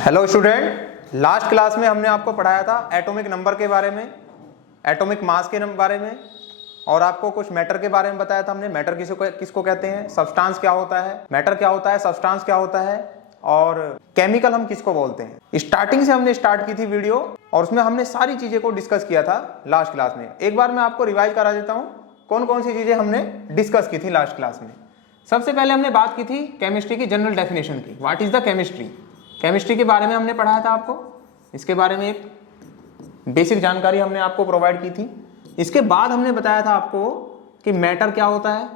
Hello student, last class में हमने आपको पढ़ाया था एटॉमिक नंबर के बारे में, एटॉमिक मास के बारे में, और आपको कुछ मैटर के बारे में बताया था हमने। मैटर किसको कहते हैं, सब्सटेंस क्या होता है, मैटर क्या होता है, सब्सटेंस क्या होता है, और केमिकल हम किसको बोलते हैं। स्टार्टिंग से हमने स्टार्ट की थी वीडियो और उसमें हमने सारी चीजें को डिस्कस किया था लास्ट क्लास में। एक बार मैं आपको रिवाइज करा देता हूँ कौन कौन सी चीजें हमने डिस्कस की थी लास्ट क्लास में। सबसे पहले हमने बात की थी केमिस्ट्री की जनरल डेफिनेशन की। What is the chemistry, chemistry के बारे में हमने पढ़ाया था आपको। इसके बारे में एक बेसिक जानकारी हमने आपको प्रोवाइड की थी। इसके बाद हमने बताया था आपको कि मैटर क्या होता है,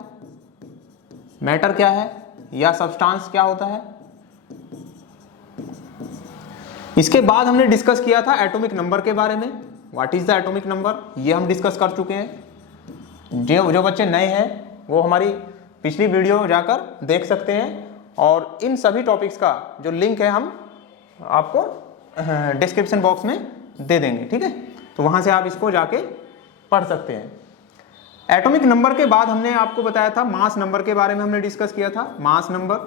मैटर क्या है या सब्सटेंस क्या होता है। इसके बाद हमने डिस्कस किया था एटॉमिक नंबर के बारे में। What is the atomic number, ये हम डिस्कस कर चुके हैं। जो बच्चे नए हैं वो हमारी पिछली वीडियो जाकर देख सकते हैं, और इन सभी टॉपिक्स का जो लिंक है हम आपको डिस्क्रिप्शन बॉक्स में दे देंगे, ठीक है। तो वहां से आप इसको जाके पढ़ सकते हैं। एटॉमिक नंबर के बाद हमने आपको बताया था मास नंबर के बारे में हमने डिस्कस किया था। मास नंबर,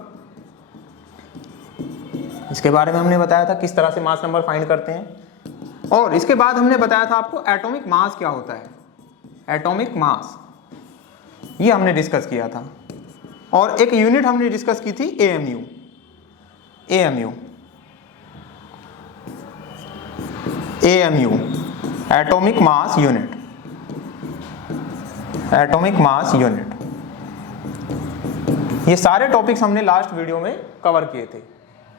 इसके बारे में हमने बताया था किस तरह से मास नंबर फाइंड करते हैं। और इसके बाद हमने बताया था आपको एटॉमिक मास क्या होता है, एटॉमिक मास, ये हमने डिस्कस किया था। और एक यूनिट हमने डिस्कस की थी AMU, AMU, AMU, atomic mass unit, atomic mass unit. ये सारे टॉपिक्स हमने लास्ट वीडियो में कवर किए थे।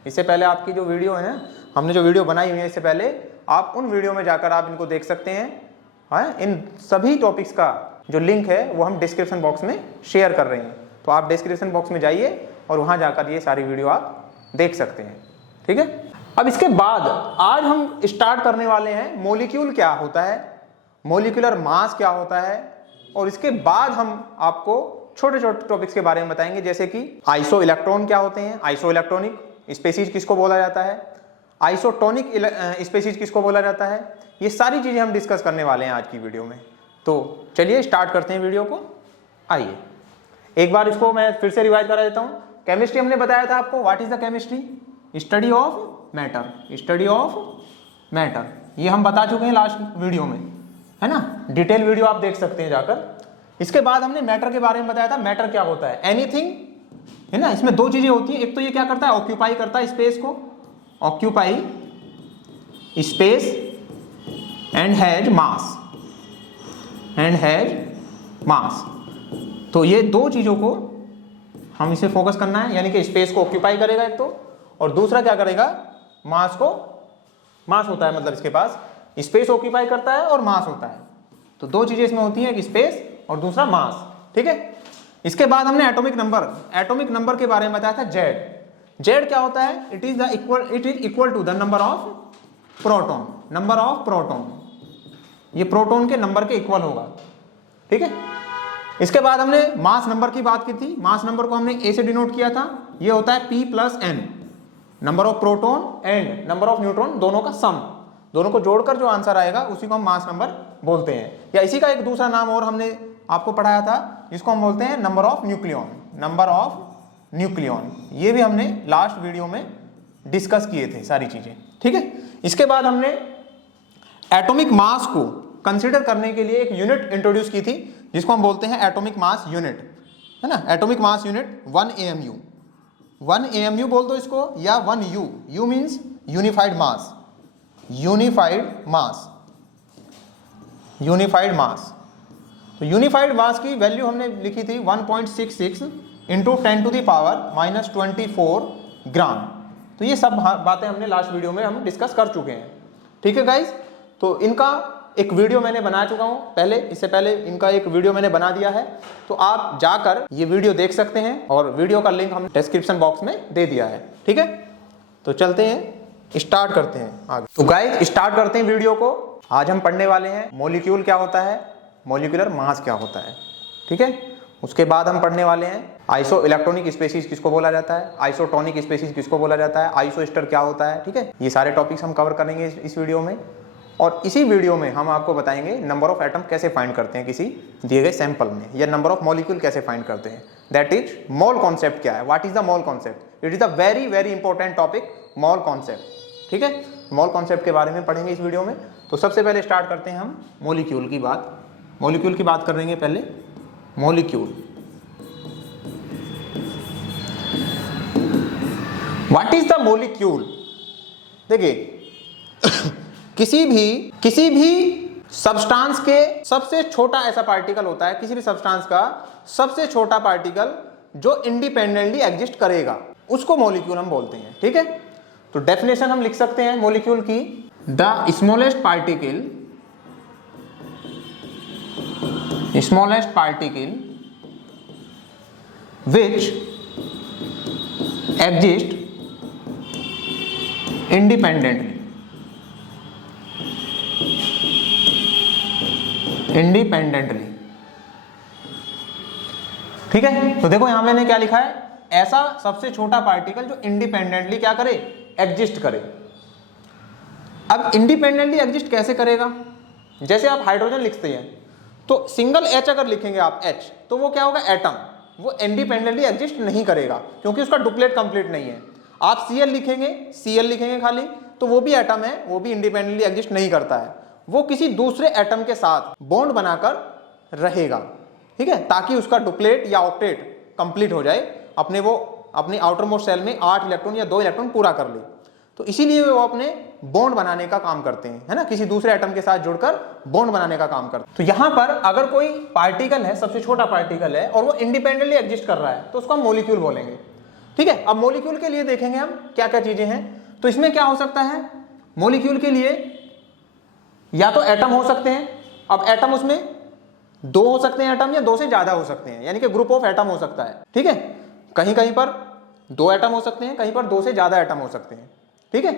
इससे पहले आपकी जो वीडियो है, हमने जो वीडियो बनाई हुई है इससे पहले, आप उन वीडियो में जाकर आप इनको देख सकते हैं। इन सभी टॉपिक्स का जो लिंक है वो हम डिस्क्रिप्शन बॉक्स में शेयर कर रहे हैं, तो आप डिस्क्रिप्शन बॉक्स में जाइए और वहां जाकर ये सारी वीडियो आप देख सकते हैं, ठीक है। अब इसके बाद आज हम स्टार्ट करने वाले हैं मॉलिक्यूल क्या होता है, मॉलिक्यूलर मास क्या होता है, और इसके बाद हम आपको छोटे छोटे टॉपिक्स के बारे में बताएंगे, जैसे कि आइसो इलेक्ट्रॉन क्या होते हैं, आइसो इलेक्ट्रॉनिक स्पीशीज किसको बोला जाता है, आइसोटोनिक स्पीशीज किसको बोला जाता है। ये सारी चीजें हम डिस्कस करने वाले हैं आज की वीडियो में। तो चलिए स्टार्ट करते हैं वीडियो को। आइए एक बार इसको मैं फिर से रिवाइज करा देता हूँ। केमिस्ट्री हमने बताया था आपको, what is the chemistry, study of matter, study of matter, ये हम बता चुके हैं लास्ट वीडियो में, है ना। डिटेल वीडियो आप देख सकते हैं जाकर। इसके बाद हमने मैटर के बारे में बताया था, मैटर क्या होता है, एनीथिंग, है ना। इसमें दो चीजें होती हैं, एक तो ये क्या करता है, ऑक्यूपाई करता है स्पेस को, occupy space, and has mass, and has मास। तो ये दो चीजों को हम इसे फोकस करना है, यानी कि स्पेस को ऑक्यूपाई करेगा एक तो, और दूसरा क्या करेगा, मास को, मास होता है मतलब इसके पास स्पेस ऑक्यूपाई करता है और मास होता है। तो दो चीजें इसमें होती हैं, एक स्पेस और दूसरा मास, ठीक है। इसके बाद हमने एटॉमिक नंबर, एटॉमिक नंबर के बारे में बताया था जेड। जेड क्या होता है, it is equal to the number of proton, number of proton, ये प्रोटॉन के नंबर के इक्वल होगा, ठीक है। इसके बाद हमने मास नंबर की बात की थी। मास नंबर को हमने ए से डिनोट किया था, ये होता है P + n, number of proton and number of neutron, दोनों का सम, दोनों को जोड़कर जो आंसर आएगा उसी को हम मास नंबर बोलते हैं। या इसी का एक दूसरा नाम और हमने आपको पढ़ाया था, जिसको हम बोलते हैं number of nucleon, number of nucleon. ये भी हमने लास्ट वीडियो में डिस्कस किए थे सारी चीजें, ठीक है। इसके बाद हमने एटॉमिक मास को कंसिडर करने के लिए एक यूनिट इंट्रोड्यूस की थी, जिसको हम बोलते हैं एटॉमिक मास यूनिट, है ना। Atomic mass unit 1 AMU, 1 AMU बोल दो इसको, या 1 U, U मीन्स यूनिफाइड मास, यूनिफाइड मास, यूनिफाइड मास। तो यूनिफाइड मास की वैल्यू हमने लिखी थी 1.66 इंटू 10⁻24 ग्राम। तो ये सब बातें हमने लास्ट वीडियो में हम डिस्कस कर चुके हैं, ठीक है गाइज। तो इनका एक वीडियो मैंने बना चुका हूं पहले, इससे पहले इनका एक वीडियो मैंने बना दिया है, तो आप जाकर ये वीडियो देख सकते हैं, और वीडियो का लिंक हम डिस्क्रिप्शन बॉक्स में दे दिया है, ठीक है। तो चलते हैं, स्टार्ट करते हैं आगे। तो गाइज स्टार्ट करते हैं वीडियो को। आज हम पढ़ने वाले हैं मॉलिक्यूल क्या होता है, मॉलिक्यूलर मास क्या होता है, ठीक है। उसके बाद हम पढ़ने वाले हैं आइसो इलेक्ट्रॉनिक स्पीशीज किसको बोला जाता है, आइसोटोनिक स्पीशीज किसको बोला जाता है, आइसोस्टर क्या होता है, ठीक है। ये सारे टॉपिक्स हम कवर करेंगे इस वीडियो में। और इसी वीडियो में हम आपको बताएंगे नंबर ऑफ एटम कैसे फाइंड करते हैं किसी दिए गए सैंपल में, या नंबर ऑफ मॉलिक्यूल कैसे फाइंड करते हैं, दैट इज मोल कॉन्सेप्ट क्या है, what is the mole concept. It is a very very important topic, mole concept. ठीक है, मोल कॉन्सेप्ट के बारे में पढ़ेंगे इस वीडियो में। तो सबसे पहले स्टार्ट करते हैं हम मॉलिक्यूल की बात। मॉलिक्यूल की बात करेंगे पहले। Molecule, what is the molecule? देखिए किसी भी सब्सटेंस के सबसे छोटा ऐसा पार्टिकल होता है, किसी भी सब्सटेंस का सबसे छोटा पार्टिकल जो इंडिपेंडेंटली एग्जिस्ट करेगा, उसको मॉलिक्यूल हम बोलते हैं। ठीक है, तो डेफिनेशन हम लिख सकते हैं मॉलिक्यूल की, the smallest particle which exist independently ठीक है। तो देखो यहां मैंने क्या लिखा है, ऐसा सबसे छोटा पार्टिकल जो इंडिपेंडेंटली क्या करे, एग्जिस्ट करे। अब इंडिपेंडेंटली एग्जिस्ट कैसे करेगा? जैसे आप हाइड्रोजन लिखते हैं तो सिंगल एच अगर लिखेंगे आप एच, तो वो क्या होगा, एटम, वो इंडिपेंडेंटली एग्जिस्ट नहीं करेगा क्योंकि उसका डुप्लेट कंप्लीट नहीं है। आप Cl लिखेंगे खाली, तो वो भी एटम है, वो भी इंडिपेंडेंटली एग्जिस्ट नहीं करता है, वो किसी दूसरे एटम के साथ बॉन्ड बनाकर रहेगा। ठीक है, ताकि उसका डुप्लेट या ऑक्टेट कंप्लीट हो जाए, अपनी आउटर मोस्ट सेल में 8 इलेक्ट्रॉन या 2 इलेक्ट्रॉन पूरा कर ले। तो इसीलिए वो अपने बॉन्ड बनाने का काम करते हैं, है ना, किसी दूसरे एटम के साथ जुड़कर बॉन्ड बनाने का काम करते हैं। तो यहां पर अगर कोई पार्टिकल है, सबसे छोटा पार्टिकल है और वो इंडिपेंडेंटली एग्जिस्ट कर रहा है, तो उसको हम मॉलिक्यूल बोलेंगे। ठीक है, अब मॉलिक्यूल के लिए देखेंगे हम क्या क्या चीजें हैं। तो इसमें क्या हो सकता है, मॉलिक्यूल के लिए या तो एटम हो सकते हैं। अब एटम उसमें 2 हो सकते हैं एटम, या 2 से ज्यादा हो सकते हैं, यानी कि ग्रुप ऑफ एटम हो सकता है। ठीक है, कहीं कहीं पर 2 एटम हो सकते हैं, कहीं पर 2 से ज्यादा एटम हो सकते हैं। ठीक है,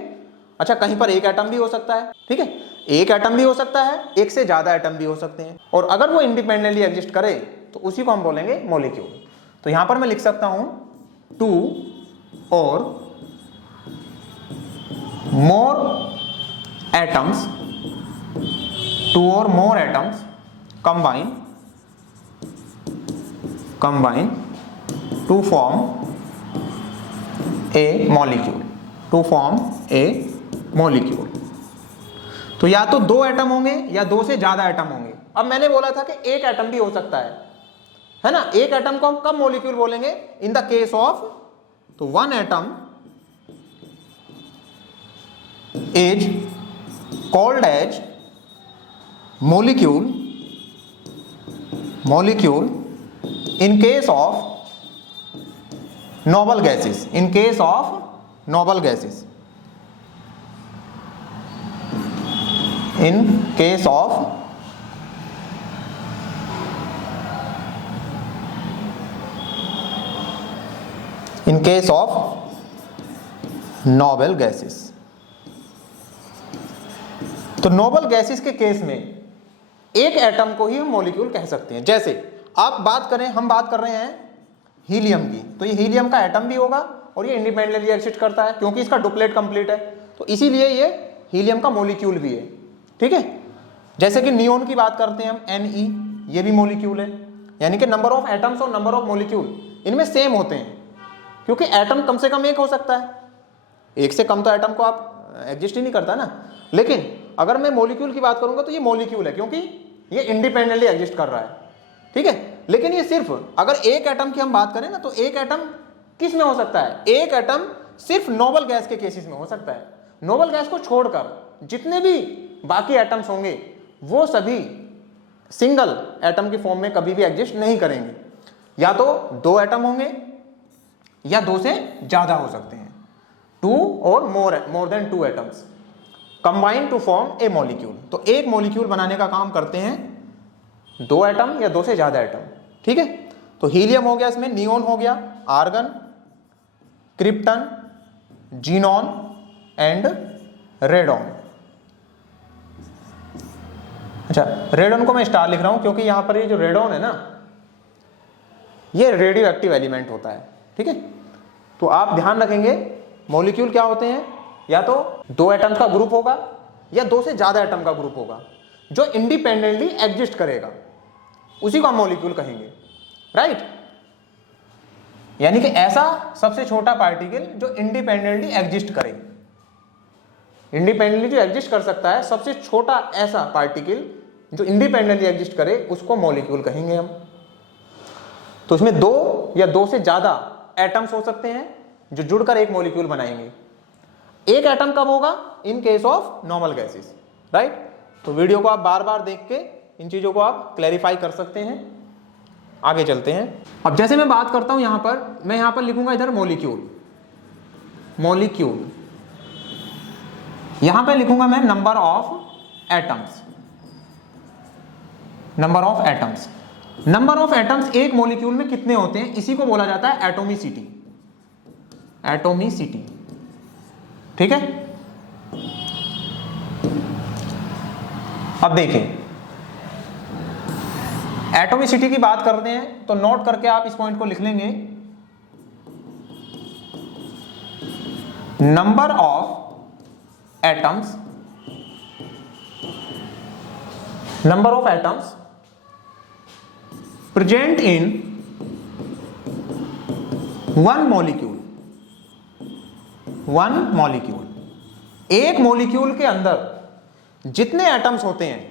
अच्छा कहीं पर 1 एटम भी हो सकता है। ठीक है, 1 एटम भी हो सकता है, 1 से ज्यादा एटम भी हो सकते हैं। और अगर वो इंडिपेंडेंटली एग्जिस्ट करे तो उसी को हम बोलेंगे मॉलिक्यूल। तो यहां पर मैं लिख सकता हूं 2 और मोर atoms combine to form a molecule। तो या तो 2 एटम होंगे या 2 से ज्यादा एटम होंगे। अब मैंने बोला था कि 1 एटम भी हो सकता है ना। 1 एटम को हम कब मॉलिक्यूल बोलेंगे, इन द केस ऑफ, तो 1 atom is called as molecule in case of noble gases, in case of noble gases, in case of noble gases। तो नोबल गैसेस के केस में एक एटम को ही हम मॉलिक्यूल कह सकते हैं। जैसे हम बात कर रहे हैं हीलियम की, तो ये हीलियम का एटम भी होगा और ये इंडिपेंडेंटली एग्जिस्ट करता है क्योंकि इसका डुप्लेट कंप्लीट है, तो इसीलिए ये हीलियम का मॉलिक्यूल भी है। ठीक है, जैसे कि नियोन की बात करते हैं हम, Ne, ये भी मॉलिक्यूल है, यानी कि नंबर ऑफ एटम्स और नंबर ऑफ मॉलिक्यूल इनमें सेम होते हैं, क्योंकि एटम कम से कम 1 हो सकता है, 1 से कम तो एटम को आप एग्जिस्ट ही नहीं करता ना। लेकिन अगर मैं मॉलिक्यूल की बात करूंगा तो ये मॉलिक्यूल है क्योंकि ये इंडिपेंडेंटली एग्जिस्ट कर रहा है। ठीक है, लेकिन ये सिर्फ अगर 1 एटम की हम बात करें ना, तो 1 एटम किस में हो सकता है, 1 एटम सिर्फ नोबल गैस के केसेस में हो सकता है। नोबल गैस को छोड़कर जितने भी बाकी एटम्स होंगे वो सभी सिंगल एटम की फॉर्म में कभी भी एग्जिस्ट नहीं करेंगे। या तो 2 एटम होंगे या 2 से ज्यादा हो सकते हैं, 2 और more than 2 atoms combine to form a molecule. तो एक मॉलिक्यूल बनाने का काम करते हैं 2 एटम या 2 से ज्यादा एटम। ठीक है, तो हीलियम हो गया, इसमें नियोन हो गया, argon, krypton, xenon and radon. अच्छा, रेडॉन को मैं स्टार लिख रहा हूं क्योंकि यहां पर ये जो रेडॉन है ना, ये रेडियो एक्टिव एलिमेंट होता है। ठीक है, तो आप ध्यान रखेंगे मॉलिक्यूल क्या होते हैं, या तो 2 एटम्स का ग्रुप होगा या 2 से ज्यादा एटम का ग्रुप होगा जो इंडिपेंडेंटली एग्जिस्ट करेगा, उसी को हम मॉलिक्यूल कहेंगे। राइट, यानी कि ऐसा सबसे छोटा पार्टिकल जो इंडिपेंडेंटली एग्जिस्ट करे। इंडिपेंडेंटली जो एग्जिस्ट कर सकता है, सबसे छोटा ऐसा पार्टिकल जो इंडिपेंडेंटली एग्जिस्ट करे उसको मॉलिक्यूल कहेंगे हम। तो इसमें दो या दो से ज्यादा एटम्स हो सकते हैं जो जुड़कर एक मॉलिक्यूल बनाएंगे। एक एटम कब होगा? In case of normal gases, right. तो वीडियो को आप बार बार देख के इन चीजों को आप क्लैरिफाई कर सकते हैं। आगे चलते हैं। अब जैसे मैं बात करता हूं यहां पर, मैं यहां पर लिखूंगा इधर मॉलिक्यूल, मॉलिक्यूल, यहां पर लिखूंगा मैं number of atoms, number of atoms. Number of atoms एक मॉलिक्यूल में कितने होते हैं, इसी को बोला जाता है एटोमिसिटी, एटोमिसिटी, ठीक है। अब देखिए एटोमिसिटी की बात करते हैं तो नोट करके आप इस पॉइंट को लिख लेंगे, number of atoms, number of atoms present in one molecule, one molecule. एक मॉलिक्यूल के अंदर जितने एटम्स होते हैं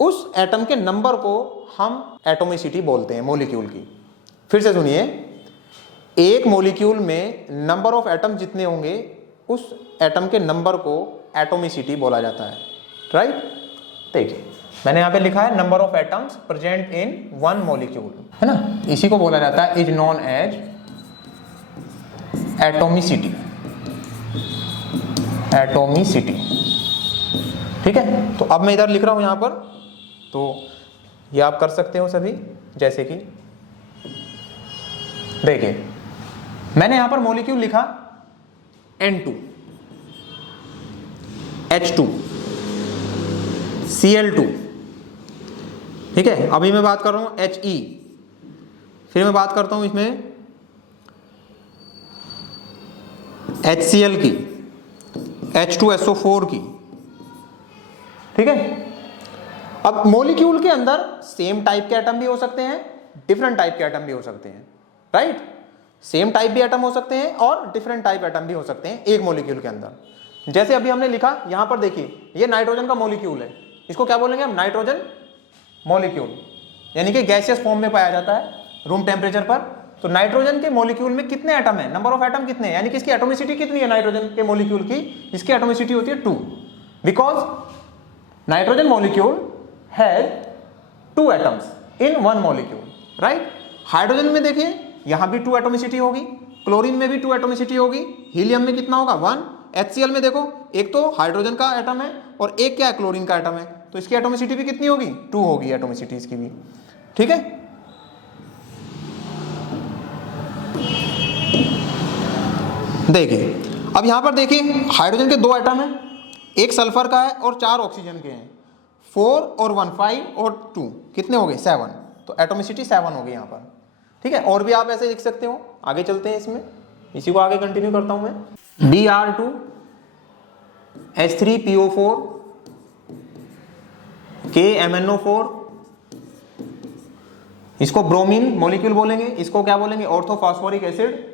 उस एटम के नंबर को हम एटोमिसिटी बोलते हैं मॉलिक्यूल की। फिर से सुनिए, एक मॉलिक्यूल में नंबर ऑफ एटम जितने होंगे उस एटम के नंबर को एटोमिसिटी बोला जाता है, राइट। देखिए मैंने यहां पे लिखा है number of atoms present in one molecule, है ना, इसी को बोला जाता है, is known as atomicity, atomicity, ठीक है। तो अब मैं इधर लिख रहा हूं यहां पर, तो ये आप कर सकते हो सभी। जैसे कि देखिए मैंने यहां पर मॉलिक्यूल लिखा N2, H2, Cl2, ठीक है। अभी मैं बात कर रहा हूं He, फिर मैं बात करता हूं इसमें HCl की, H2SO4 की, ठीक है। अब मॉलिक्यूल के अंदर सेम टाइप के एटम भी हो सकते हैं, डिफरेंट टाइप के एटम भी हो सकते हैं, राइट। सेम टाइप भी एटम हो सकते हैं और डिफरेंट टाइप एटम भी हो सकते हैं एक मॉलिक्यूल के अंदर। जैसे अभी हमने लिखा यहां पर, देखिए ये नाइट्रोजन का मॉलिक्यूल है, इसको क्या बोलेंगे हम? नाइट्रोजन मॉलिक्यूल, यानी कि गैसियस फॉर्म में पाया जाता है रूम टेम्परेचर पर। तो नाइट्रोजन के मॉलिक्यूल में कितने एटम है, नंबर ऑफ एटम कितने हैं, यानी कि इसकी एटोमिसिटी कितनी है नाइट्रोजन के मॉलिक्यूल की? इसकी एटोमिसिटी होती है 2, because nitrogen molecule has 2 atoms in one molecule, right. Hydrogen में देखिए यहां भी 2 एटोमिसिटी होगी, क्लोरीन में भी 2 एटोमिसिटी होगी, हीलियम में कितना होगा? 1। HCl में देखो एक तो हाइड्रोजन का एटम है और एक क्या है? क्लोरीन का एटम है, तो इसकी एटोमिसिटी भी कितनी होगी? 2 होगी एटोमिसिटी इसकी भी, ठीक है। देखिए अब यहां पर देखिए हाइड्रोजन के 2 एटम है, एक सल्फर का है और 4 ऑक्सीजन के हैं, 4 और 1 5 और 2 कितने हो गए? 7। तो एटोमिसिटी 7 हो गई यहाँ पर, ठीक है। और भी आप ऐसे लिख सकते हो। आगे चलते हैं इसमें, इसी को आगे कंटिन्यू करता हूं मैं। Br2 H3PO4 KMNO4, इसको ब्रोमीन मॉलिक्यूल बोलेंगे, इसको क्या बोलेंगे? Orthophosphoric acid.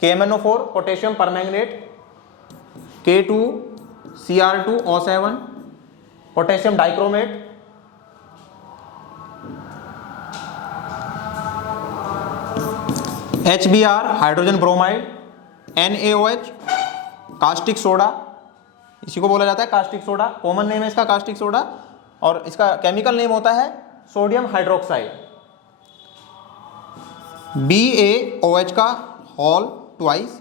KMNO4 potassium permanganate, K2Cr2O7 potassium dichromate, HBr hydrogen bromide, NaOH caustic soda, इसी को बोला जाता है कास्टिक सोडा, कॉमन नेम है इसका कास्टिक सोडा, और इसका केमिकल नेम होता है सोडियम हाइड्रोक्साइड। BaOH का होल ट्वाइस,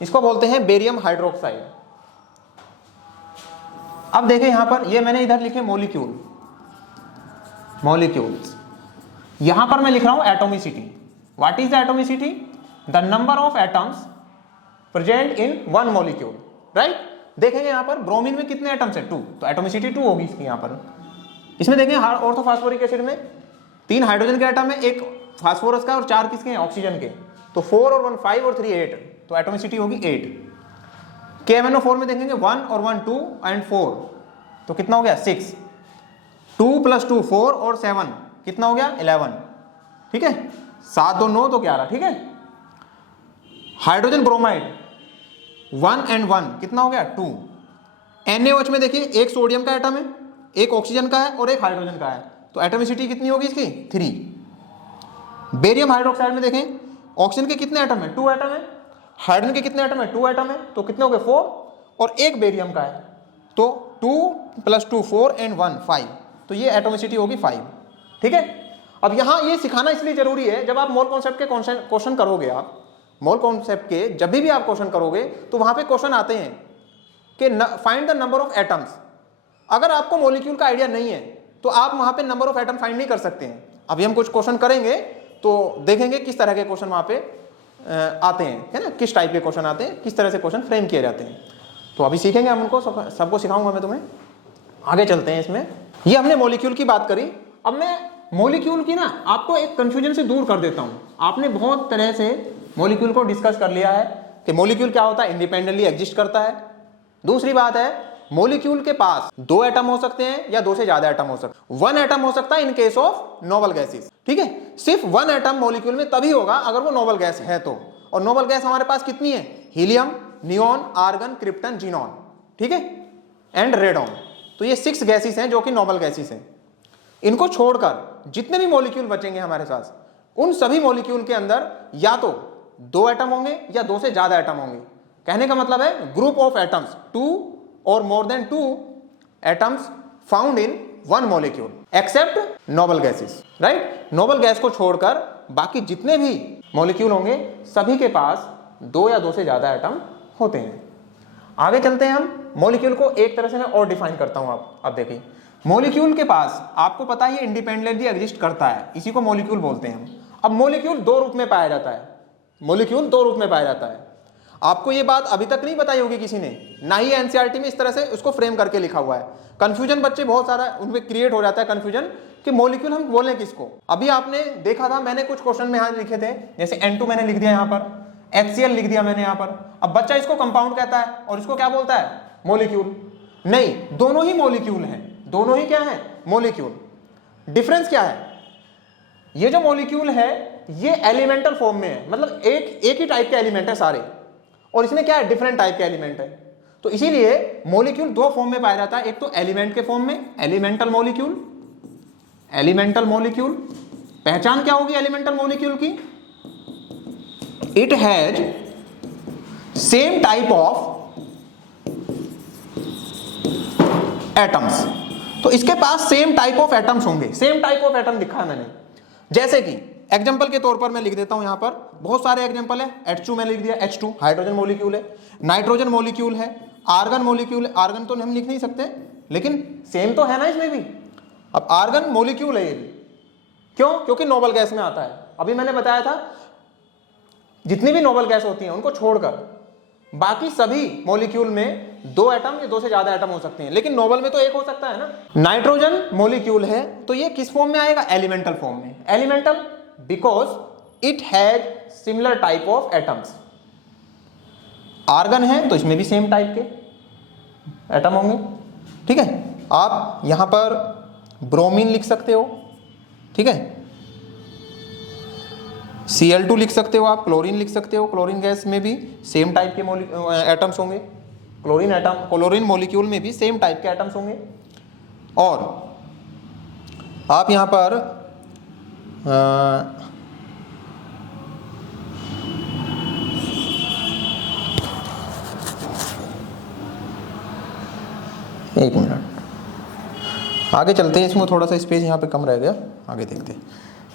इसको बोलते हैं बेरियम हाइड्रोक्साइड। अब देखें यहां पर, ये मैंने इधर लिखे मॉलिक्यूल, मॉलिक्यूल्स, यहां पर मैं लिख रहा हूं atomicity. What is the atomicity? The number of atoms present in one molecule, right. देखेंगे यहां पर ब्रोमीन में कितने एटम्स है? 2, तो एटोमिसिटी 2 होगी इसकी यहां पर। इसमें देखें ऑर्थोफॉस्फोरिक एसिड में 3 हाइड्रोजन के एटम है, एक फास्फोरस का और 4 किसके हैं? ऑक्सीजन के। तो 4 और 1 5 और 3 8, तो एटोमिसिटी होगी 8। KMNO4 में देखेंगे 1 और 1 2 एंड 4, तो कितना हो गया? 6। 2 + 2 4 और 7 कितना हो गया? 11, ठीक है। 7 2 9 तो 11, ठीक है। हाइड्रोजन ब्रोमाइड 1 and 1 कितना हो गया 2। NaOH में देखिए एक सोडियम का एटम है, एक ऑक्सीजन का है और एक हाइड्रोजन का है, तो एटमिसिटी कितनी होगी इसकी 3। बेरियम हाइड्रोक्साइड में देखें ऑक्सीजन के कितने एटम है 2 एटम है, हाइड्रोजन के कितने एटम है 2 एटम है, तो कितने हो गए 4 और एक बेरियम का है, तो 2 + 2 4 and 1 5, तो ये एटोमिसिटी होगी 5। ठीक है, अब यहां ये सिखाना इसलिए जरूरी है, जब आप मोल कॉन्सेप्ट के क्वेश्चन करोगे, आप मोल कॉन्सेप्ट के जब भी आप क्वेश्चन करोगे तो वहां पे क्वेश्चन आते हैं कि find the number of atoms. अगर आपको मॉलिक्यूल का आइडिया नहीं है तो आप वहां पे नंबर ऑफ एटम फाइंड नहीं कर सकते हैं। अभी हम कुछ क्वेश्चन करेंगे तो देखेंगे किस तरह के क्वेश्चन वहां पे आते हैं, है ना, किस टाइप के क्वेश्चन आते हैं, किस तरह से क्वेश्चन फ्रेम किए जाते हैं, तो अभी सीखेंगे हम उनको, सबको सिखाऊंगा मैं तुम्हें। आगे चलते हैं इसमें। ये हमने मॉलिक्यूल की बात करी, अब मैं मॉलिक्यूल की ना आपको एक कंफ्यूजन से दूर कर देता हूं। आपने बहुत तरह से मॉलिक्यूल को डिस्कस कर लिया है कि मॉलिक्यूल क्या होता है, इंडिपेंडेंटली एग्जिस्ट करता है। दूसरी बात है मॉलिक्यूल के पास 2 एटम हो सकते हैं या 2 से ज्यादा एटम हो सकते हैं। 1 एटम हो सकता है in case of noble gases. ठीक है, सिर्फ 1 एटम मॉलिक्यूल में तभी होगा अगर वो नोबल गैस है तो, और नोबल गैस हमारे पास कितनी है, helium, neon, argon, krypton, xenon, ठीक है, एंड रेडॉन। तो ये 6 गैसेस हैं जो कि नोबल गैसेस हैं। इनको छोड़कर जितने भी मॉलिक्यूल बचेंगे हमारे पास, उन सभी मॉलिक्यूल के अंदर या तो 2 एटम होंगे या 2 से ज्यादा एटम होंगे। कहने का मतलब है ग्रुप ऑफ एटम्स, 2 और more than 2 atoms found in 1 molecule except noble gases, right. Noble gas को छोड़कर बाकी जितने भी मॉलिक्यूल होंगे सभी के पास 2 या 2 से ज्यादा एटम होते हैं। आगे चलते हैं हम। मॉलिक्यूल को एक तरह से मैं और डिफाइन करता हूं। अब देखिए, मॉलिक्यूल के पास आपको पता है ये इंडिपेंडेंटली एग्जिस्ट करता है, इसी को मॉलिक्यूल बोलते हैं हम। अब मॉलिक्यूल 2 रूप में पाया जाता है, मॉलिक्यूल 2 रूप में पाया जाता है। आपको ये बात अभी तक नहीं बताई होगी किसी ने, ना ही एनसीईआरटी में इस तरह से उसको फ्रेम करके लिखा हुआ है। कंफ्यूजन बच्चे बहुत सारा उनमें क्रिएट हो जाता है कंफ्यूजन कि मॉलिक्यूल हम बोलें किसको। अभी आपने देखा था, मैंने कुछ क्वेश्चन में यहां लिखे थे, जैसे N2 मैंने लिख दिया यहां पर, HCl लिख दिया मैंने यहां पर। अब बच्चा इसको कंपाउंड कहता है और इसको क्या बोलता है, मॉलिक्यूल। नहीं, दोनों ही मॉलिक्यूल हैं, दोनों ही क्या है, मॉलिक्यूल। डिफरेंस क्या है, ये जो मॉलिक्यूल है ये एलिमेंटल फॉर्म में है, मतलब एक ही टाइप के एलिमेंट है सारे, और इसमें क्या है, डिफरेंट टाइप के एलिमेंट है। तो इसीलिए मॉलिक्यूल 2 फॉर्म में पाया जाता है, एक तो एलिमेंट के फॉर्म में, एलिमेंटल मॉलिक्यूल। एलिमेंटल मॉलिक्यूल पहचान क्या होगी एलिमेंटल मॉलिक्यूल की, it has same type of atoms. तो इसके पास सेम टाइप ऑफ एटम्स होंगे। सेम टाइप ऑफ एटम लिखा है मैंने, जैसे कि एग्जांपल के तौर पर मैं लिख देता हूं यहां पर, बहुत सारे एग्जांपल है। H2 में लिख दिया, H2 हाइड्रोजन मॉलिक्यूल है, नाइट्रोजन मॉलिक्यूल है, आर्गन मॉलिक्यूल है। आर्गन तो हम लिख नहीं सकते, लेकिन सेम तो है ना इसमें भी। अब आर्गन मॉलिक्यूल है ये भी, क्यों, क्योंकि नोबल गैस में आता है। अभी मैंने बताया था जितनी भी नोबल गैस होती हैं उनको छोड़कर बाकी सभी मॉलिक्यूल में 2 एटम या 2 से ज्यादा एटम हो सकते हैं, लेकिन नोबल में तो एक हो सकता है ना। नाइट्रोजन मॉलिक्यूल है तो ये किस फॉर्म में आएगा, एलिमेंटल फॉर्म में। Elemental because it has similar type of atoms. Argon है तो इसमें भी सेम टाइप के एटम होंगे, ठीक है। आप यहां पर ब्रोमीन लिख सकते हो, ठीक है, Cl2 लिख सकते हो आप, क्लोरीन लिख सकते हो। क्लोरीन गैस में भी सेम टाइप के एटम्स होंगे, क्लोरीन मॉलिक्यूल में भी सेम टाइप के एटम्स होंगे। और आप यहां पर एक मिनट आगे चलते हैं, इसमें थोड़ा सा स्पेस यहाँ पे कम रह गया, आगे देखते हैं।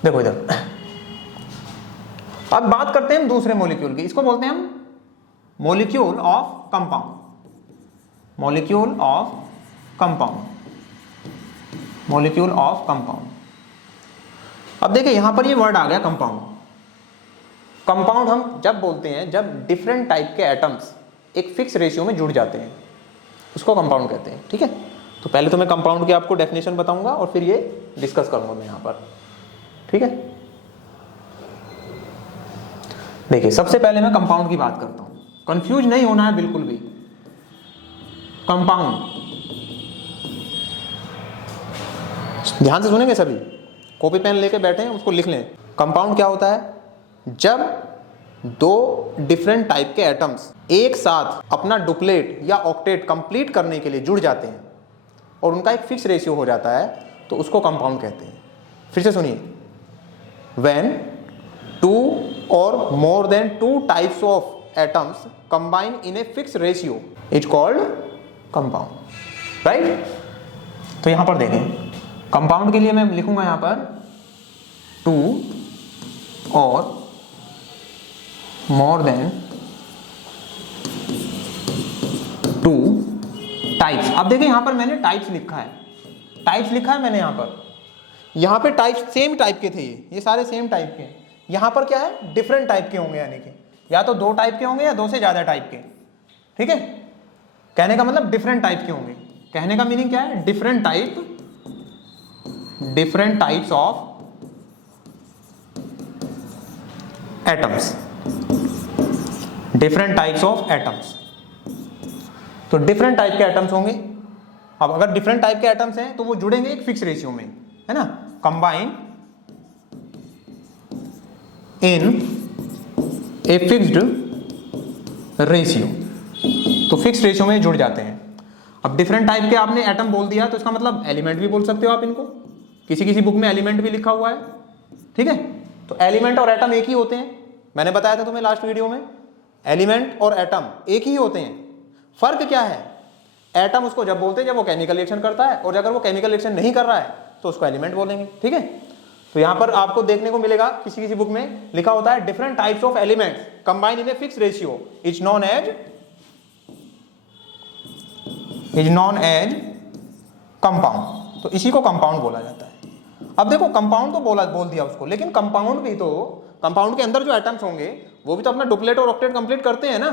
देखो इधर, अब बात करते हैं हम दूसरे मॉलिक्यूल की, इसको बोलते हैं हम molecule of compound. Molecule of compound, molecule of compound. अब देखिए यहां पर ये वर्ड आ गया कंपाउंड। कंपाउंड हम जब बोलते हैं जब डिफरेंट टाइप के एटम्स एक फिक्स रेशियो में जुड़ जाते हैं, उसको कंपाउंड कहते हैं, ठीक है। तो पहले तो मैं कंपाउंड की आपको डेफिनेशन बताऊंगा और फिर ये डिस्कस करूंगा मैं यहां पर, ठीक है। देखिए सबसे पहले मैं कंपाउंड की बात करता हूं, कंफ्यूज नहीं होना है बिल्कुल भी। कंपाउंड, ध्यान से सुनेंगे सभी, कॉपी पेन लेके बैठे हैं उसको लिख लें। कंपाउंड क्या होता है, जब दो डिफरेंट टाइप के एटम्स एक साथ अपना डुप्लेट या ऑक्टेट कंप्लीट करने के लिए जुड़ जाते हैं और उनका एक फिक्स रेशियो हो जाता है, तो उसको कंपाउंड कहते हैं। फिर से सुनिए, व्हेन टू और more then two types of atoms combine in a fix ratio is called compound, right. तो यहां पर देखें, कंपाउंड के लिए मैं लिखूंगा यहां पर टू और मोर देन टू टाइप्स। अब देखिए यहां पर मैंने टाइप्स लिखा है, टाइप्स लिखा है मैंने यहां पे टाइप्स सेम टाइप के थे, ये सारे सेम टाइप के। यहां पर क्या है, डिफरेंट टाइप के होंगे, यानी कि या तो दो टाइप के होंगे या दो से ज्यादा टाइप के, ठीक है। कहने का मतलब डिफरेंट टाइप के होंगे। कहने का मीनिंग क्या है, different types of atoms, different types of atoms. तो डिफरेंट टाइप के एटम्स होंगे। अब अगर डिफरेंट टाइप के एटम्स हैं तो वो जुड़ेंगे एक फिक्स रेशियो में, है ना, combine in a fixed ratio. तो फिक्स रेशियो में जुड़ जाते हैं। अब डिफरेंट टाइप के आपने एटम बोल दिया तो इसका मतलब एलिमेंट भी बोल सकते हो आप इनको, किसी किसी बुक में एलिमेंट भी लिखा हुआ है, ठीक है। तो एलिमेंट और एटम एक ही होते हैं, मैंने बताया था तुम्हें लास्ट वीडियो में, एलिमेंट और एटम एक ही होते हैं। फर्क क्या है, एटम उसको जब बोलते हैं जब वो केमिकल रिएक्शन करता है, और अगर वो केमिकल रिएक्शन नहीं कर रहा है तो उसको एलिमेंट बोलेंगे, ठीक है। तो यहां पर आपको देखने को मिलेगा किसी किसी बुक में लिखा होता है different types of elements combine in a fix ratio is known as compound. तो इसी को कंपाउंड बोला जाता है। अब देखो कंपाउंड तो बोल दिया उसको, लेकिन कंपाउंड भी तो, कंपाउंड के अंदर जो एटम्स होंगे वो भी तो अपना डुप्लेट और ऑक्टेट कंप्लीट करते हैं ना।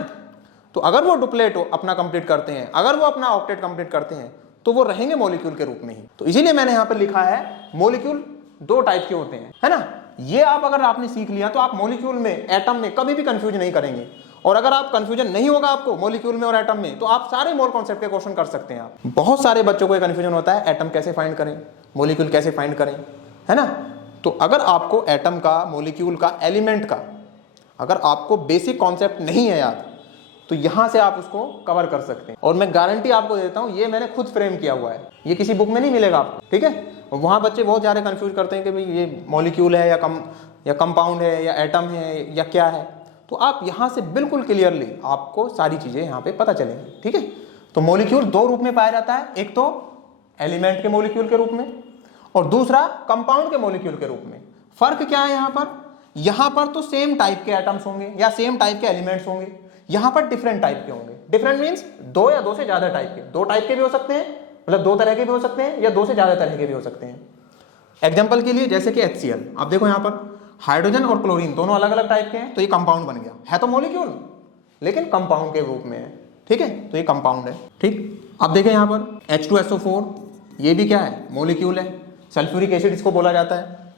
तो अगर वो डुप्लेट अपना कंप्लीट करते हैं, अगर वो अपना ऑक्टेट कंप्लीट करते हैं, तो वो रहेंगे मॉलिक्यूल के रूप में ही। तो इसीलिए मैंने यहां पर लिखा है मॉलिक्यूल दो टाइप के होते हैं, है ना। ये आप अगर आपने सीख लिया तो आप मॉलिक्यूल में, एटम में कभी भी कंफ्यूज नहीं करेंगे। और अगर आप कंफ्यूजन नहीं होगा आपको मॉलिक्यूल में और एटम में, तो आप सारे मोल कॉन्सेप्ट के क्वेश्चन कर सकते हैं आप। बहुत सारे बच्चों को कंफ्यूजन होता है, एटम कैसे फाइंड करें, मॉलिक्यूल कैसे फाइंड करें, है ना। तो अगर आपको एटम का, मॉलिक्यूल का, एलिमेंट का अगर आपको बेसिक कॉन्सेप्ट नहीं है याद, तो यहां से आप उसको कवर कर सकते हैं। और मैं गारंटी आपको देता हूं, ये मैंने खुद फ्रेम किया हुआ है, ये किसी बुक में नहीं मिलेगा आपको, ठीक है। वहां बच्चे बहुत ज्यादा कंफ्यूज करते हैं कि भाई ये मॉलिक्यूल है या कंपाउंड है या एटम है या क्या है। तो आप यहां से बिल्कुल क्लियरली आपको सारी चीजें यहां पे पता चलेंगी, ठीक है। तो मॉलिक्यूल दो रूप में पाया जाता है, एक तो एलिमेंट के मॉलिक्यूल के रूप में और दूसरा कंपाउंड के मॉलिक्यूल के रूप में। फर्क क्या है यहां पर तो सेम टाइप के एटम्स होंगे या सेम टाइप के एलिमेंट्स होंगे, यहां पर डिफरेंट टाइप के होंगे। डिफरेंट मींस दो या दो से ज्यादा टाइप के, दो टाइप के भी हो सकते हैं, मतलब दो तरह के भी हो सकते हैं, या दो से ज्यादा तरह के भी हो सकते हैं। एग्जांपल के लिए जैसे कि HCl, आप देखो यहां पर हाइड्रोजन और क्लोरीन दोनों अलग अलग टाइप के हैं, तो ये कंपाउंड बन गया, है तो मॉलिक्यूल लेकिन कंपाउंड के रूप में है, ठीक है। तो ये कंपाउंड है, ठीक। अब देखें यहां पर H2SO4, ये भी क्या है, मॉलिक्यूल है। सल्फ्यूरिक एसिड इसको बोला जाता है।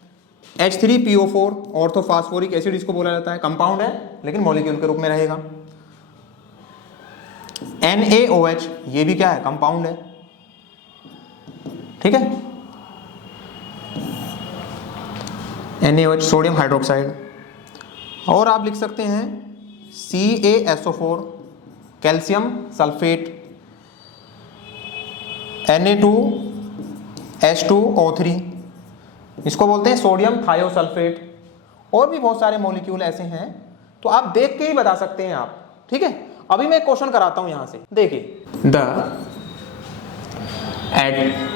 H3PO4 ऑर्थोफॉस्फोरिक एसिड इसको बोला जाता है, कंपाउंड है लेकिन मॉलिक्यूल के रूप में रहेगा। NaOH, ये भी क्या है, कंपाउंड है, ठीक है। NaOH sodium hydroxide. और आप लिख सकते हैं CaSO4 कैल्शियम सल्फेट, Na2H2O3 इसको बोलते हैं सोडियम थायोसल्फेट। और भी बहुत सारे मॉलिक्यूल ऐसे हैं, तो आप देख के ही बता सकते हैं आप, ठीक है। अभी मैं एक क्वेश्चन कराता हूं यहां से, देखिए, the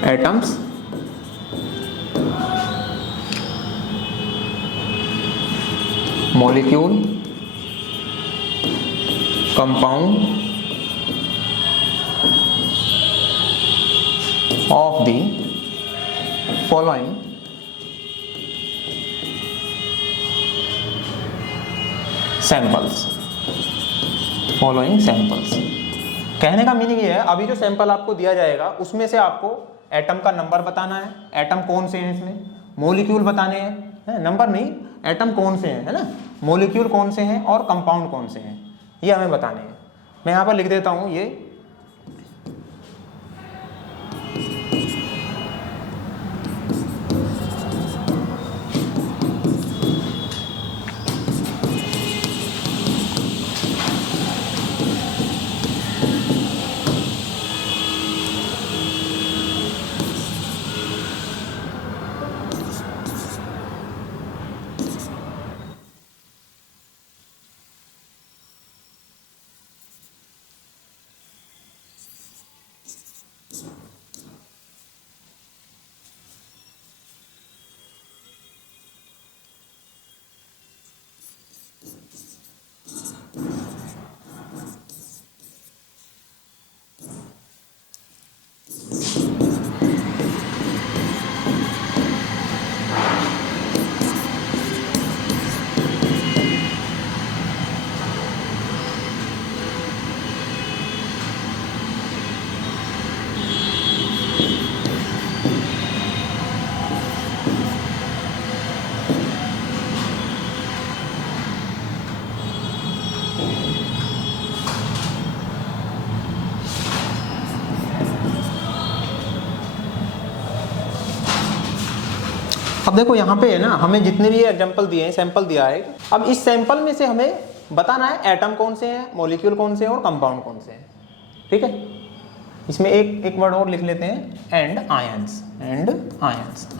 atoms molecule compound of the following samples, कहने का मीनिंग ये है, अभी जो सैंपल आपको दिया जाएगा उसमें से आपको एटम का नंबर बताना है, एटम कौन से हैं इसमें, मॉलिक्यूल बताने हैं, है नंबर नहीं, एटम कौन से हैं, है ना, मॉलिक्यूल कौन से हैं और कंपाउंड कौन से हैं, ये हमें बताने हैं। मैं यहां पर लिख देता हूं, ये अब देखो यहाँ पे है ना, हमें जितने भी एग्जांपल दिए हैं, सैंपल दिया है, अब इस सैंपल में से हमें बताना है एटम कौन से हैं, मॉलिक्यूल कौन से हैं और कंपाउंड कौन से हैं। ठीक है, इसमें एक वर्ड और लिख लेते हैं, एंड आयंस।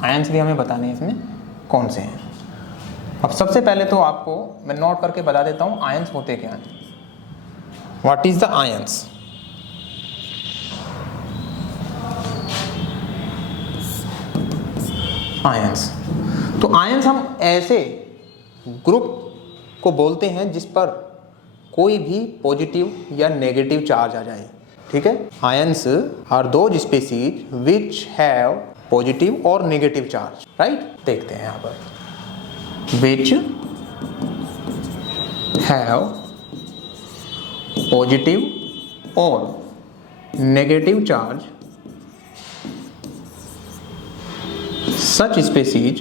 आयंस भी हमें बताने हैं इसमें कौन से हैं। अब सबसे पहले तो आपको मैं नोट करके बता देता हूँ आयंस होते क्या हैं। What is the ions? Ions, तो आयंस हम ऐसे ग्रुप को बोलते हैं जिस पर कोई भी पॉजिटिव या नेगेटिव चार्ज आ जाए। ठीक है, ions are those species which have positive और नेगेटिव चार्ज। राइट, देखते हैं यहाँ पर, विच हैव पॉजिटिव और negative charge, such species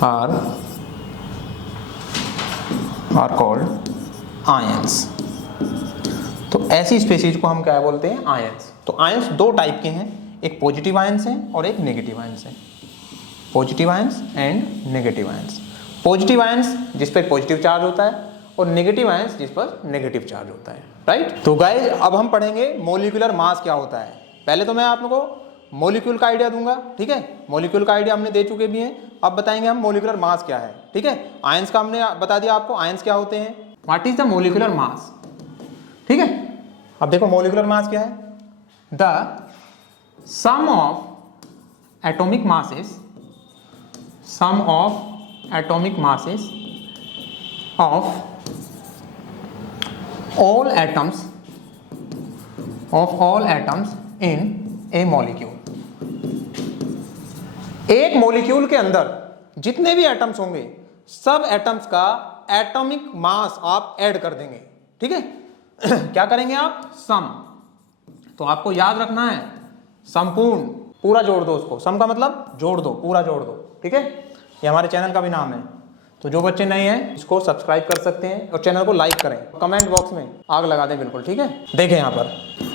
are called ions। तो ऐसी स्पेसीज को हम क्या बोलते हैं? आयंस। तो आयंस दो टाइप के हैं, एक पॉजिटिव आयंस है और एक नेगेटिव आयंस है। Positive ions and negative ions. Positive ions जिस पर पॉजिटिव चार्ज होता है और नेगेटिव आयंस जिस पर नेगेटिव चार्ज होता है। राइट, तो गाइस अब हम पढ़ेंगे मॉलिक्यूलर मास क्या होता है। पहले तो मैं आप लोगों को मॉलिक्यूल का आइडिया दूंगा। ठीक है, मॉलिक्यूल का आइडिया हमने दे चुके भी हैं, अब बताएंगे हम मॉलिक्यूलर मास क्या है। ठीक है, आयंस का हमने बता दिया आपको, आयंस क्या होते हैं, what is the molecular mass. ठीक है, अब देखो मॉलिक्यूलर मास क्या है, the sum of atomic masses, sum of atomic masses of all atoms in a molecule। एक मॉलिक्यूल के अंदर जितने भी एटम्स होंगे सब एटम्स का एटॉमिक मास आप ऐड कर देंगे। ठीक है क्या करेंगे आप? सम। तो आपको याद रखना है संपूर्ण, पूरा जोड़ दो उसको, सम का मतलब जोड़ दो, पूरा जोड़ दो। ठीक है, ये हमारे चैनल का भी नाम है। तो जो बच्चे नए हैं इसको सब्सक्राइब कर सकते हैं और चैनल को लाइक करें, कमेंट बॉक्स में आग लगा दें बिल्कुल। ठीक है, देखें यहाँ पर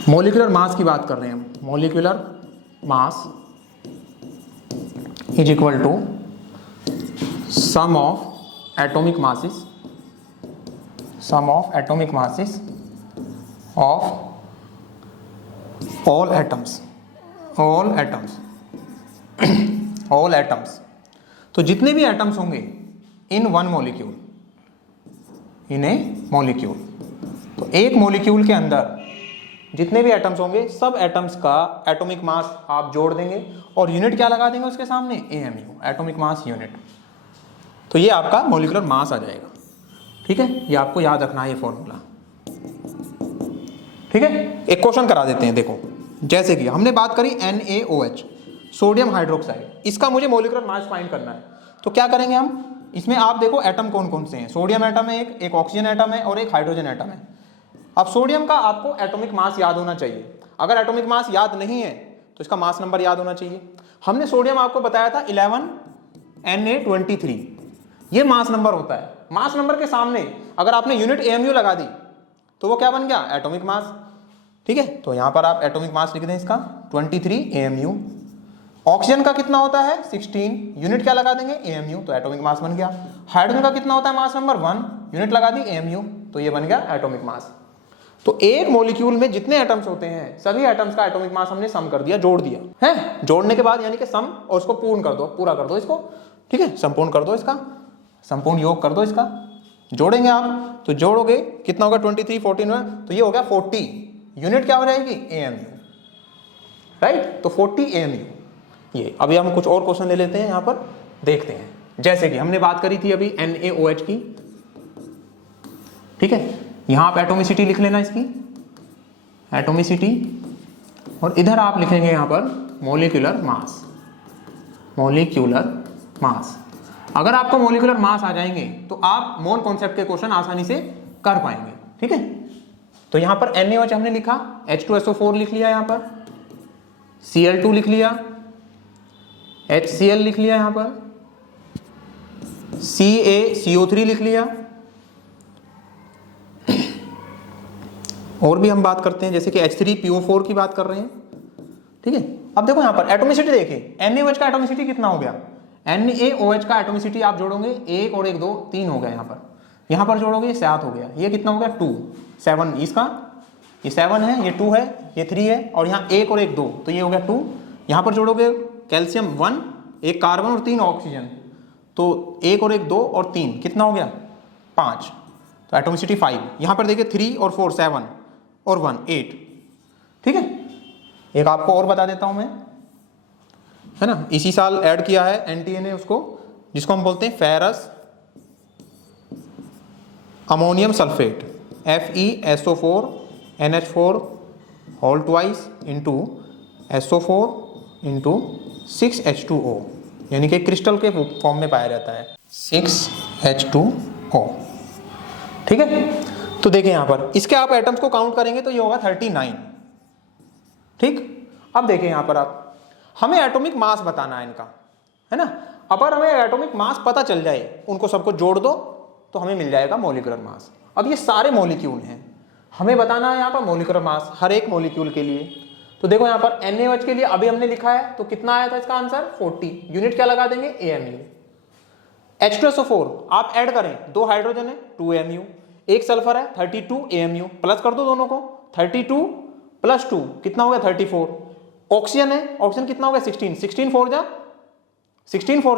मॉलिक्यूलर मास की बात कर रहे हैं हम। Molecular mass is equal to sum of atomic masses, sum of atomic masses of all atoms, all atoms, all atoms. तो जितने भी एटम्स होंगे in one molecule, in a molecule. तो एक मॉलिक्यूल के अंदर जितने भी एटम्स होंगे सब एटम्स का एटॉमिक मास आप जोड़ देंगे और यूनिट क्या लगा देंगे उसके सामने? AMU, atomic mass unit. तो ये आपका मॉलिक्यूलर मास आ जाएगा। ठीक है, ये आपको याद रखना है ये फॉर्मूला। ठीक है, एक क्वेश्चन करा देते हैं। देखो, जैसे कि हमने बात करी NaOH, सोडियम हाइड्रोक्साइड, इसका मुझे मॉलिक्यूलर मास फाइंड करना है। तो क्या करेंगे हम? इसमें आप देखो एटम कौन कौन से हैं। सोडियम एटम है, एक ऑक्सीजन एटम है और एक हाइड्रोजन एटम है। अब सोडियम का आपको एटॉमिक मास याद होना चाहिए। अगर एटॉमिक मास याद नहीं है तो इसका मास नंबर याद होना चाहिए। हमने सोडियम आपको बताया था 11 Na23, ये मास नंबर होता है। मास नंबर के सामने अगर आपने यूनिट AMU लगा दी तो वो क्या बन गया? Atomic mass. ठीक है, तो यहां पर आप एटॉमिक मास लिख दें इसका 23 AMU। ऑक्सीजन का कितना होता है? 16, यूनिट क्या लगा देंगे? AMU, तो एटॉमिक मास बन गया। हाइड्रोजन का कितना होता है? मास नंबर 1, यूनिट लगा दी AMU, तो ये बन गया एटॉमिक मास। तो एक मॉलिक्यूल में जितने एटम्स होते हैं सभी एटम्स का एटॉमिक मास हमने सम कर दिया, जोड़ दिया है। जोड़ने के बाद यानी कि सम, और उसको पूर्ण कर दो, पूरा कर दो इसको। ठीक है, संपूर्ण कर दो इसका, संपूर्ण योग कर दो इसका। जोड़ेंगे आप तो जोड़ोगे कितना होगा? 23, 14, तो ये हो गया 40। यूनिट क्या हो जाएगी? AMU। राइट, तो 40 AMU। ये अभी हम कुछ और क्वेश्चन ले लेते हैं, यहां पर देखते हैं। जैसे कि हमने बात करी थी अभी NaOH की। ठीक है, यहां आप एटोमिसिटी लिख लेना इसकी, एटोमिसिटी, और इधर आप लिखेंगे यहां पर मॉलिक्यूलर मास, मॉलिक्यूलर मास। अगर आपको मॉलिक्यूलर मास आ जाएंगे तो आप मोल कॉन्सेप्ट के क्वेश्चन आसानी से कर पाएंगे। ठीक है, तो यहां पर NaOH हमने लिखा, H2SO4 लिख लिया, यहां पर Cl2 लिख लिया, HCl लिख लिया, यहां पर CaCO3 लिख लिया, और भी हम बात करते हैं, जैसे कि H3PO4 की बात कर रहे हैं, ठीक है। अब देखो यहाँ पर एटोमिसिटी देखिए, NaOH का एटोमिसिटी कितना हो गया, NaOH का एटोमिसिटी आप जोड़ोगे 1 और 1 2 3 हो गया, यहाँ पर जोड़ोगे 7 हो गया, ये कितना हो गया 2 7, इसका ये 7 है, ये 2 है, ये 3 है, और यहाँ 1 और 1 2, तो ये हो गया 2। यहाँ पर जोड़ोगे कैल्शियम 1, एक कार्बन और 3 ऑक्सीजन, तो 1 और 1 2 और 3 कितना हो गया 5, तो एटोमिसिटी 5। यहाँ पर देखिए 3 और 4 7 और 1 8, ठीक है। एक आपको और बता देता हूँ मैं, है ना, इसी साल ऐड किया है NTA ने उसको, जिसको हम बोलते हैं ferrous ammonium sulphate, FeSO4 NH4 whole twice into SO4 into 6H2O, यानी कि क्रिस्टल के फॉर्म में पाया जाता है 6H2O, ठीक है। तो देखिए यहाँ पर इसके आप एटम्स को काउंट करेंगे तो ये होगा 39, ठीक। अब देखिए यहाँ पर आप, हमें एटॉमिक मास बताना है इनका, है ना। अगर हमें एटॉमिक मास पता चल जाए, उनको सबको जोड़ दो तो हमें मिल जाएगा मॉलिक्यूलर मास। अब ये सारे मॉलिक्यूल हैं, हमें बताना है यहाँ पर मॉलिक्यूलर मास हर एक मॉलिक्यूल के लिए। तो देखो यहाँ पर NaOH के लिए अभी हमने लिखा है, तो कितना आया था इसका आंसर 40, यूनिट क्या लगा देंगे AMU। H2SO4 आप ऐड करें, 2 हाइड्रोजन है 2 AMU, एक सल्फर है 32 AMU, प्लस कर दो दोनों को, 32 + 2 कितना हो गया 34। ऑक्सीजन है, ऑक्सीजन कितना हो गया 16, 16 4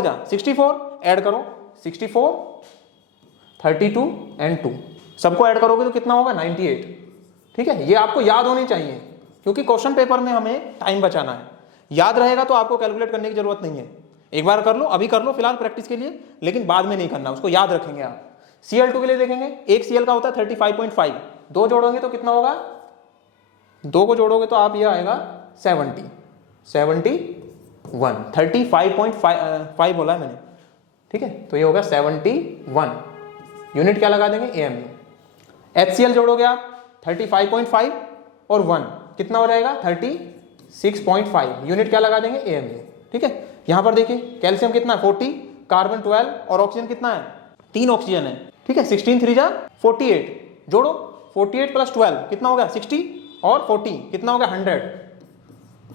जा 64, ऐड करो 64 32 एंड 2, सबको ऐड करोगे तो कितना होगा 98, ठीक है। ये आपको याद होनी चाहिए, क्योंकि क्वेश्चन पेपर में हमें टाइम बचाना है। याद रहेगा तो आपको कैलकुलेट करने की जरूरत नहीं है, एक बार कर लो, अभी कर लो फिलहाल प्रैक्टिस के लिए, लेकिन बाद में नहीं करना, उसको याद रखेंगे आप। Cl2 के लिए देखेंगे, एक Cl का होता है 35.5, 2 जोड़ोगे तो कितना होगा, 2 को जोड़ोगे तो आप ये आएगा 71, 35.5 बोला है मैंने, ठीक है। तो ये होगा 71, यूनिट क्या लगा देंगे AMU। HCl जोड़ोगे आप 35.5 और 1 कितना हो जाएगा 36.5, यूनिट क्या लगा देंगे AMU, ठीक है। यहां पर देखिए कैल्शियम कितना है 40, कार्बन 12 और ऑक्सीजन कितना है 3 ऑक्सीजन है, ठीक है। 16 3 जा 48, जोड़ो 48 + 12 कितना हो गया 60 और 40 कितना हो गया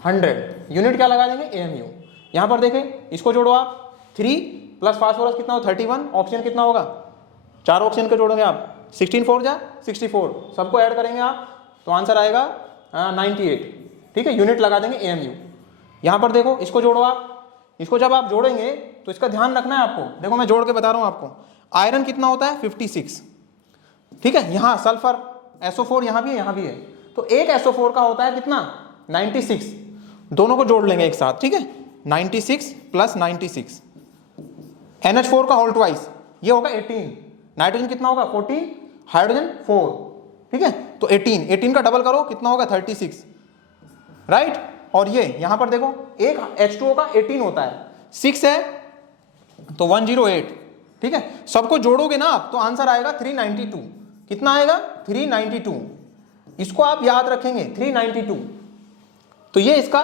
100, यूनिट क्या लगा देंगे AMU। यहां पर देखें इसको जोड़ो आप, 3 + फास्फोरस कितना हो 31, ऑक्सीजन कितना होगा 4 ऑक्सीजन को जोड़ोगे आप, 16 4 जा 64, सबको ऐड करेंगे आप तो आंसर आएगा 98, ठीक है, यूनिट लगा देंगे AMU। यहां पर देखो इसको जोड़ो आप, इसको जब आप जोड़ेंगे तो इसका ध्यान रखना है आपको, देखो मैं जोड़ के बता रहा हूं आपको। आयरन कितना होता है 56, ठीक है। यहां सल्फर SO4 यहां भी है, तो एक SO4 का होता है कितना 96, दोनों को जोड़ लेंगे एक साथ, ठीक है। 96 + 96, NH4 का होल ट्वाइस ये होगा 18, नाइट्रोजन कितना होगा 14, हाइड्रोजन 4, ठीक है। तो 18 का डबल करो कितना होगा 36, राइट। और ये यहां पर देखो एक H2O का 18 होता है, 6 है तो 108, ठीक है। सबको जोड़ोगे ना आप तो आंसर आएगा 392, कितना आएगा 392, इसको आप याद रखेंगे 392, तो ये इसका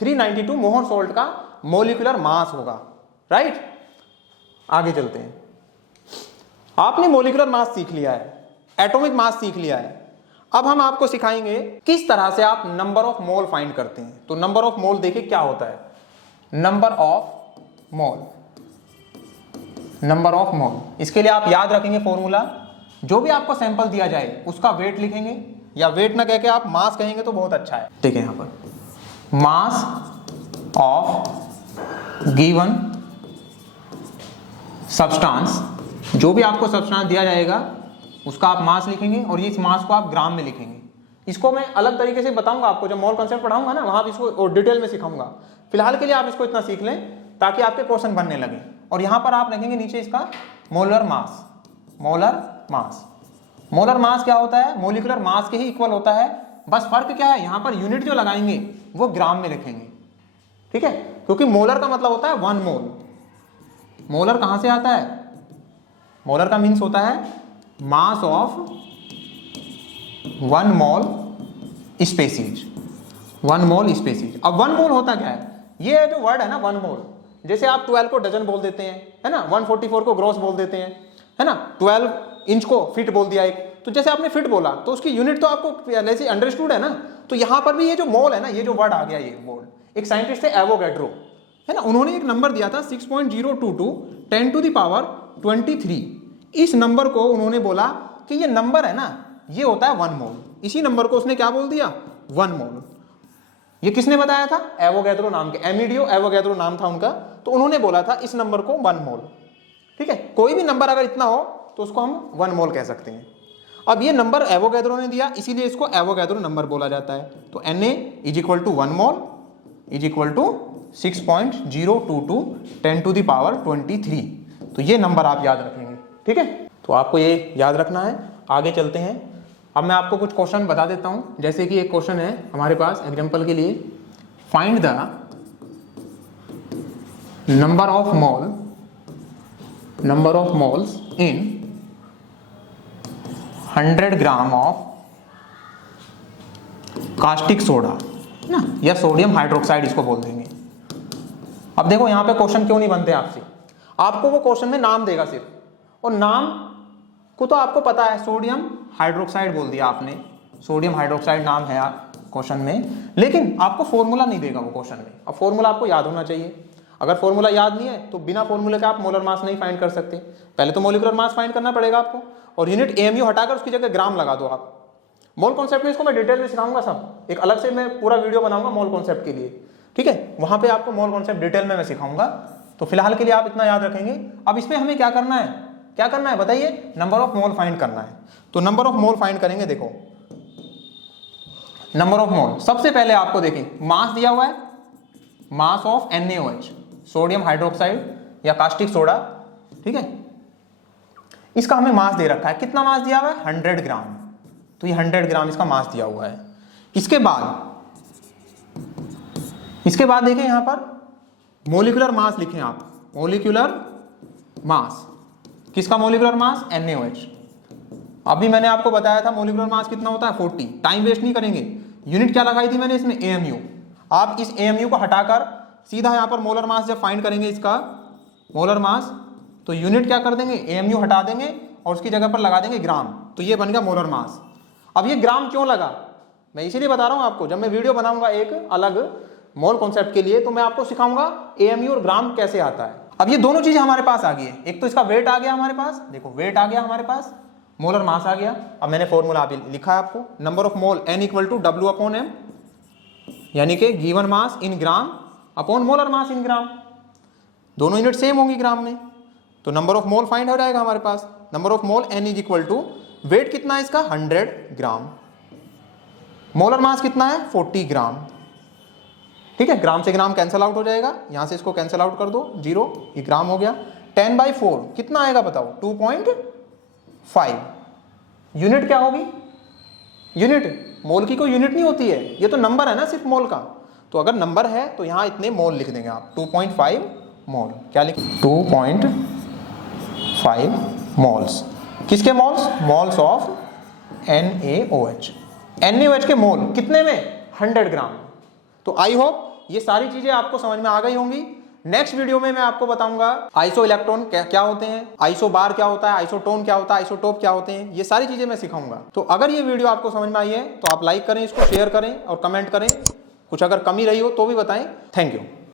392 मोहर सॉल्ट का मॉलिक्यूलर मास होगा, राइट। आगे चलते हैं, आपने मॉलिक्यूलर मास सीख लिया है, एटॉमिक मास सीख लिया है, अब हम आपको सिखाएंगे किस तरह से आप नंबर ऑफ मोल फाइंड करते हैं। तो नंबर ऑफ मोल देखिए क्या होता है, नंबर ऑफ मोल, इसके लिए आप याद रखेंगे फॉर्मूला, जो भी आपको सैंपल दिया जाए उसका वेट लिखेंगे, या वेट ना कह के आप मास कहेंगे तो बहुत अच्छा है। देखिए यहां पर मास ऑफ गिवन सब्सटेंस, जो भी आपको सब्सटेंस दिया जाएगा उसका आप मास लिखेंगे, और इस मास को आप ग्राम में लिखेंगे। इसको मैं अलग तरीके से बताऊंगा आपको, जब मोल कॉन्सेप्ट पढ़ाऊंगा ना वहां इसको और डिटेल में सिखाऊंगा। फिलहाल के लिए आप इसको इतना सीख लें ताकि आपके क्वेश्चन बनने लगे। और यहां पर आप लिखेंगे नीचे इसका मोलर मास। मोलर मास क्या होता है, मॉलिक्यूलर मास के ही इक्वल होता है, बस फर्क क्या है, यहां पर यूनिट जो लगाएंगे वो ग्राम में लिखेंगे, ठीक है। क्योंकि मोलर का मतलब होता है 1 मोल। मोलर कहां से आता है, मोलर का मीन्स होता है mass of 1 mole species, 1 mole species. अब 1 मोल होता क्या है, ये जो वर्ड है ना 1 मोल, जैसे आप 12 को डजन बोल देते हैं, है ना, 144 को ग्रॉस बोल देते हैं, है ना, 12 इंच को फीट बोल दिया एक, तो जैसे आपने फिट बोला तो उसकी यूनिट तो आपको पहले से अंडरस्टूड है ना। तो यहां पर भी ये जो मोल है ना, ये जो वर्ड आ गया, ये मोल, एक साइंटिस्ट थे एवोगैड्रो, है ना, उन्होंने एक नंबर दिया था 6.022 10 to the power 23। इस नंबर को उन्होंने बोला कि ये नंबर है ना, ये होता है 1 मोल। इसी नंबर को उसने क्या बोल दिया, 1 मोल। ये किसने बताया था, एवोगैड्रो नाम के, एमिडियो एवोगैड्रो नाम था उनका। तो उन्होंने बोला था इस नंबर को 1 मोल। ठीक है, कोई भी नंबर अगर इतना हो तो उसको हम 1 मोल कह सकते हैं। अब ये नंबर एवोगैड्रो ने दिया, इसीलिए इसको एवोगैड्रो नंबर बोला जाता है। तो Na is equal to 1 mole is equal to 6.022 10 to the power 23। तो ये नंबर आप याद रखेंगे। ठीक है, तो आपको ये याद रखना है। आगे चलते हैं। अब मैं आपको कुछ क्वेश्चन बता देता हूं। जैसे कि एक क्वेश्चन है हमारे पास एग्जांपल के लिए, find the number of moles in 100 gram of caustic soda ना, या सोडियम हाइड्रोक्साइड इसको बोल देंगे। अब देखो यहां पे क्वेश्चन क्यों नहीं बनते आपसे, आपको वो क्वेश्चन में नाम देगा सिर्फ, और नाम को तो आपको पता है, सोडियम हाइड्रोक्साइड बोल दिया आपने, सोडियम हाइड्रोक्साइड नाम है क्वेश्चन में, लेकिन आपको फॉर्मूला नहीं देगा वो क्वेश्चन में। अब फॉर्मूला आपको याद होना चाहिए। अगर फॉर्मूला याद नहीं है तो बिना फॉर्मूले के आप मोलर मास नहीं फाइंड कर सकते। पहले तो मॉलिक्यूलर मास फाइंड करना पड़ेगा आपको, और यूनिट एएमयू हटाकर उसकी जगह ग्राम लगा दो आप। मोल कॉन्सेप्ट में इसको मैं डिटेल में सिखाऊंगा सब, एक अलग से मैं पूरा वीडियो बनाऊंगा मोल कॉन्सेप्ट के लिए। ठीक है, वहां पे आपको मोल कॉन्सेप्ट डिटेल में मैं सिखाऊंगा। तो फिलहाल के लिए आप इतना याद रखेंगे। अब इसमें हमें क्या करना है बताइए, नंबर ऑफ मोल फाइंड करना है। तो नंबर ऑफ मोल फाइंड करेंगे। देखो नंबर ऑफ मोल, सबसे पहले आपको देखें मास दिया हुआ है, mass of NaOH, sodium hydroxide या कास्टिक सोडा। ठीक है, इसका हमें मास दे रखा है, कितना मास दिया हुआ है, 100 ग्राम। तो ये 100 ग्राम इसका मास दिया हुआ है। इसके बाद देखें यहां पर मोलिकुलर मास लिखें आप, मोलिकुलर मास, किसका मोलिकुलर मास, NaOH। अभी मैंने आपको बताया था मोलिकुलर मास कितना होता है, 40। टाइम वेस्ट नहीं करेंगे, यूनिट क्या लगाई थी मैंने इसमें, AMU। आप इस AMU को हटाकर सीधा यहां पर मोलर मास जब फाइंड करेंगे, इसका मोलर मास, तो यूनिट क्या कर देंगे, AMU हटा देंगे और उसकी जगह पर लगा देंगे ग्राम। तो ये बन गया मोलर मास। अब ये ग्राम क्यों लगा, मैं इसीलिए बता रहा हूं आपको, जब मैं वीडियो बनाऊंगा एक अलग मोल कॉन्सेप्ट के लिए तो मैं आपको सिखाऊंगा AMU और ग्राम कैसे आता है। अब ये दोनों चीजें हमारे पास आ गई है, एक तो इसका वेट आ गया हमारे पास, देखो वेट आ गया हमारे पास, मोलर मास आ गया। अब मैंने फॉर्मूला अभी लिखा है आपको, number of mole N equal to W/M, यानी कि given mass in gram upon molar mass in gram, दोनों यूनिट सेम होंगी ग्राम में। तो नंबर ऑफ मोल फाइंड हो जाएगा हमारे पास। Number of mole N is equal to, weight कितना है इसका, 100 ग्राम, मोलर मास कितना है, 40 ग्राम। ठीक है, ग्राम से ग्राम कैंसिल आउट हो जाएगा, यहां से इसको कैंसिल आउट कर दो, 0, ये ग्राम हो गया। 10/4 कितना आएगा बताओ, 2.5। यूनिट क्या होगी, यूनिट, मोल की कोई यूनिट नहीं होती है, ये तो नंबर है ना सिर्फ मोल का। तो अगर नंबर है तो यहां इतने मोल लिख देंगे आप, 2.5 मोल। क्या लिखें, 2.5 मोल्स। किसके moles, moles of NaOH। NaOH के मोल कितने में, 100 ग्राम। तो आई होप ये सारी चीजें आपको समझ में आ गई होंगी। नेक्स्ट वीडियो में मैं आपको बताऊंगा आइसो इलेक्ट्रॉन क्या होते हैं, आइसो बार क्या होता है, आइसोटोन क्या होता है, आइसोटोप क्या होते हैं, ये सारी चीजें मैं सिखाऊंगा। तो अगर ये वीडियो आपको समझ में आई है तो आप लाइक करें, इसको शेयर करें और कमेंट करें। कुछ अगर कमी रही हो तो भी बताएं। Thank you.